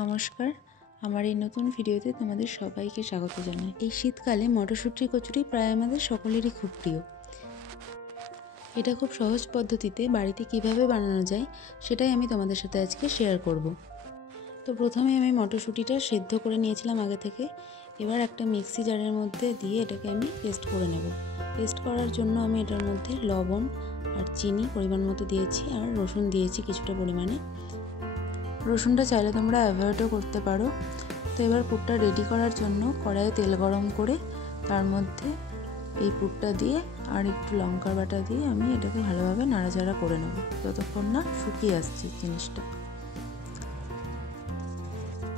নমস্কার, আমার এই নতুন ভিডিওতে তোমাদের সবাইকে স্বাগত জানাই। এই শীতকালে মটরশুঁটি কচুরি প্রায় আমাদের সকলেরই খুব প্রিয়। এটা খুব সহজ পদ্ধতিতে বাড়িতে কিভাবে বানানো যায় সেটাই আমি তোমাদের সাথে আজকে শেয়ার করব। তো প্রথমে আমি মটরশুঁটিটা সেদ্ধ করে নিয়েছিলাম আগে থেকে। এবার একটা মিক্সি জারের মধ্যে দিয়ে এটাকে আমি পেস্ট করে নেব। পেস্ট করার জন্য আমি এটার মধ্যে লবণ আর চিনি পরিমাণ মতো দিয়েছি, আর রসুন দিয়েছি কিছুটা পরিমাণে। রসুনটা চাইলে তোমরা অ্যাভয়েডও করতে পারো। তো এবার পুরটা রেডি করার জন্য কড়াইয়ে তেল গরম করে তার মধ্যে এই পুরটা দিয়ে আর একটু লঙ্কার বাটা দিয়ে আমি এটাকে ভালোভাবে নাড়াচাড়া করে নেব যতক্ষণ না শুকিয়ে আসছে জিনিসটা।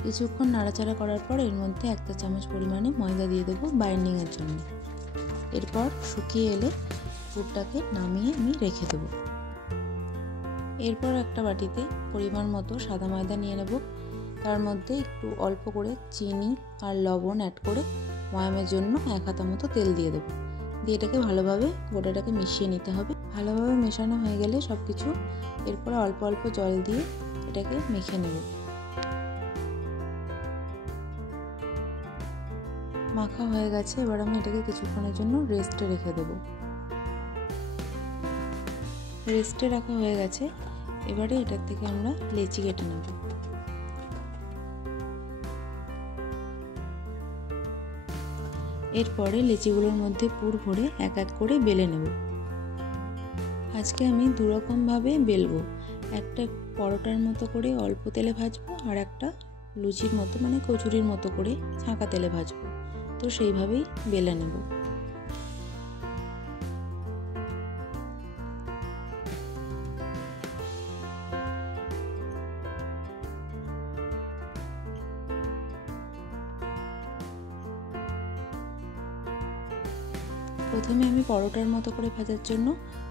কিছুক্ষণ নাড়াচাড়া করার পর এর মধ্যে 1 চামচ পরিমাণে ময়দা দিয়ে দেবো বাইন্ডিংয়ের জন্য। এরপর শুকিয়ে এলে পুরটাকে নামিয়ে আমি রেখে দেবো। এরপর একটা বাটিতে পরিমাণ মতো সাদা ময়দা নিয়ে নেব। তার মধ্যে একটু অল্প করে চিনি আর লবণ অ্যাড করে ময়ামের জন্য 1 হাতা মতো তেল দিয়ে দেবো। দিয়ে এটাকে ভালোভাবে গোটাটাকে মিশিয়ে নিতে হবে। ভালোভাবে মেশানো হয়ে গেলে সব কিছু এরপরে অল্প অল্প জল দিয়ে এটাকে মেখে নেব। মাখা হয়ে গেছে, এবার আমি এটাকে কিছুক্ষণের জন্য রেস্টে রেখে দেবো। রেস্টে রাখা হয়ে গেছে, এবারে এটার থেকে আমরা লেচি কেটে নেব। এরপরে লেচিগুলোর মধ্যে পুর ভরে এক এক করে বেলে নেব। আজকে আমি দুরকমভাবে বেলবো, একটা পরোটার মতো করে অল্প তেলে ভাজবো, আর একটা লুচির মতো মানে কচুরির মতো করে ছাঁকা তেলে ভাজবো। তো সেইভাবেই বেলে নেব। প্রথমে আমি পরোটার মতো করে ভাজার জন্য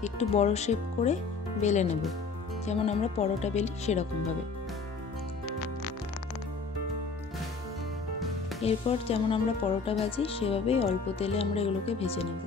একটু বড় শেপ করে বেলে নেব, যেমন আমরা পরোটা বেলি সেরকমভাবে। এরপর যেমন আমরা পরোটা ভাজি সেভাবেই অল্প তেলে আমরা এগুলোকে ভেজে নেব।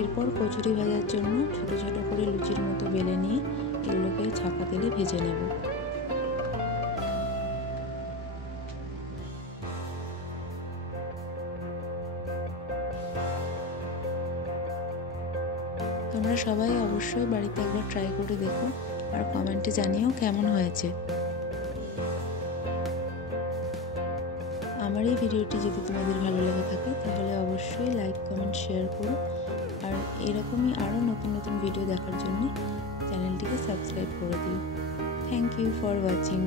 এরপর কচুরি ভাজার জন্য ছোট ছোট করে লুচির মতো বেলে নিয়ে এগুলোকে ছাঁকা তেলে ভেজে নেব। তোমরা সবাই অবশ্যই বাড়িতে একবার ট্রাই করে দেখো আর কমেন্টে জানিও কেমন হয়েছে। আমার এই ভিডিওটি যদি তোমাদের ভালো লেগে থাকে তাহলে অবশ্যই লাইক, কমেন্ট, শেয়ার করো। আর এরকমই আরও নতুন নতুন ভিডিও দেখার জন্য চ্যানেলটিকে সাবস্ক্রাইব করে দিও। Thank you for watching.